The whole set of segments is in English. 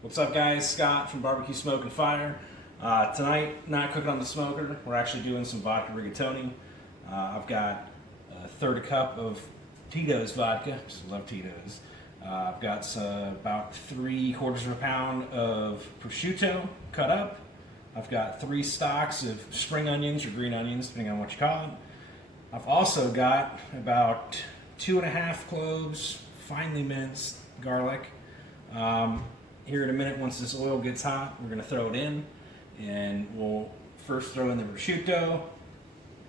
What's up, guys? Scott from Barbecue Smoke and Fire. Tonight, not cooking on the smoker. We're actually doing some vodka rigatoni. I've got a third cup of Tito's vodka. Just love Tito's. I've got about 3/4 of a pound of prosciutto cut up. I've got 3 stalks of spring onions or green onions, depending on what you call it. I've also got about 2.5 cloves, finely minced garlic. Here in a minute, once this oil gets hot, we're going to throw it in, and we'll first throw in the prosciutto,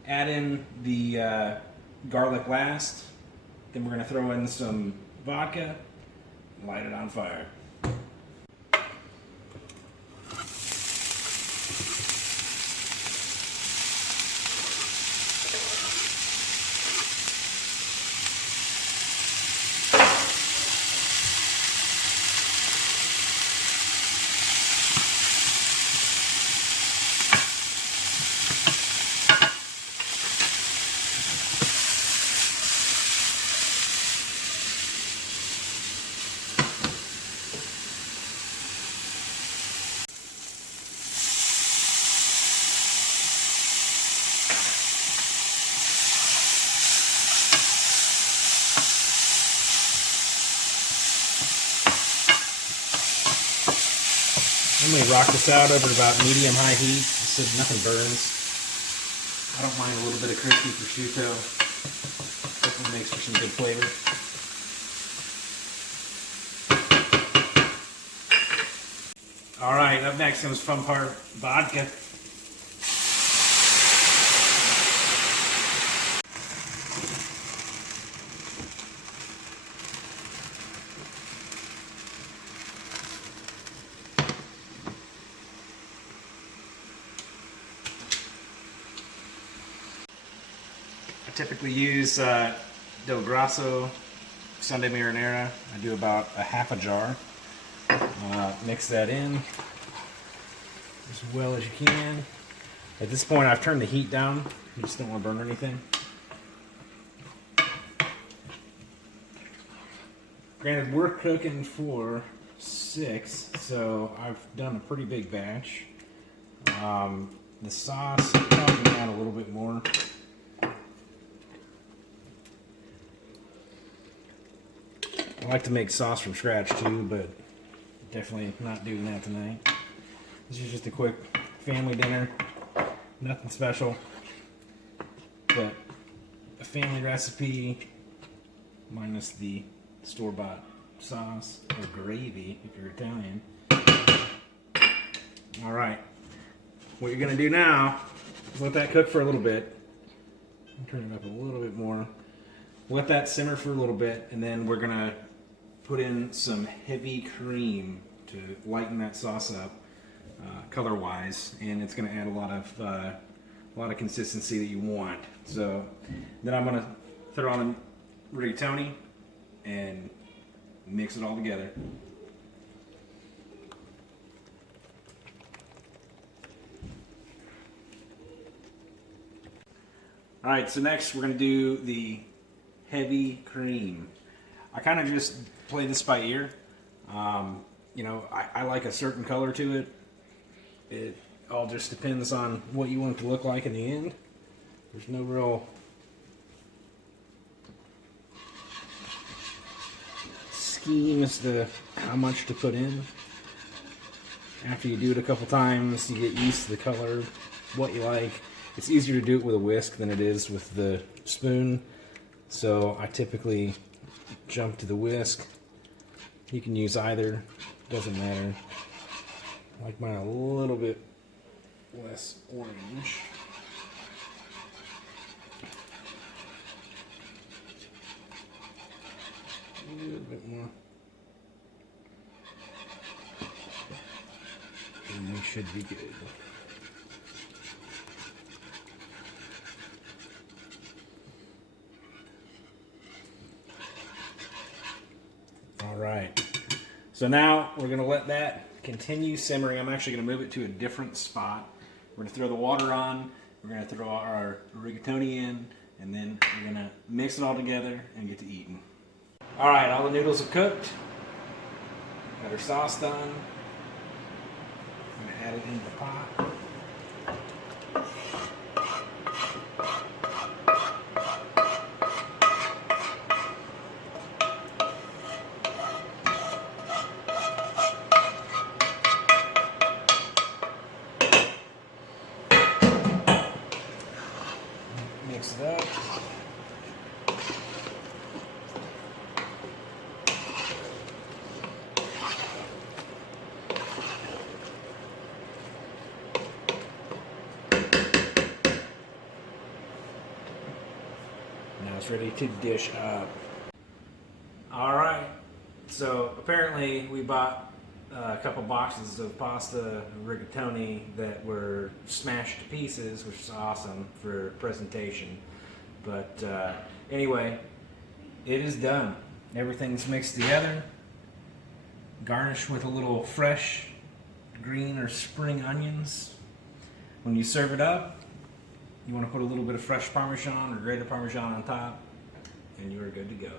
add in the garlic last, then we're going to throw in some vodka, and light it on fire. I'm going to rock this out over about medium-high heat so nothing burns. I don't mind a little bit of crispy prosciutto. Definitely makes for some good flavor. Alright, up next comes fun part, vodka. I typically use Del Grasso Sunday marinara. I do about a half a jar. Mix that in as well as you can. At this point, I've turned the heat down. You just don't want to burn anything. Granted, we're cooking for 6, so I've done a pretty big batch. The sauce, I'll probably add a little bit more. I like to make sauce from scratch too, but definitely not doing that tonight. This is just a quick family dinner. Nothing special, but a family recipe minus the store-bought sauce or gravy if you're Italian. All right, what you're gonna do now is let that cook for a little bit. Turn it up a little bit more. Let that simmer for a little bit, and then we're gonna put in some heavy cream to lighten that sauce up color-wise, and it's gonna add a lot of consistency that you want. So then I'm gonna throw on the rigatoni and mix it all together. All right, so next we're gonna do the heavy cream. I kind of just play this by ear. You know, I like a certain color to it. It all just depends on what you want it to look like in the end. There's no real scheme as to how much to put in. After you do it a couple times, you get used to the color, what you like. It's easier to do it with a whisk than it is with the spoon. So I typically jump to the whisk. You can use either, doesn't matter. I like mine a little bit less orange. A little bit more. And we should be good. Alright, so now we're going to let that continue simmering. I'm actually going to move it to a different spot. We're going to throw the water on, we're going to throw our rigatoni in, and then we're going to mix it all together and get to eating. Alright, all the noodles are cooked. Got our sauce done. I'm going to add it into the pot. Mix it up. Now it's ready to dish up. All right, so apparently we bought a couple boxes of pasta rigatoni that were smashed to pieces, which is awesome for presentation. But anyway, it is done. Everything's mixed together. Garnished with a little fresh green or spring onions. When you serve it up, you want to put a little bit of fresh Parmesan or grated Parmesan on top, and you are good to go.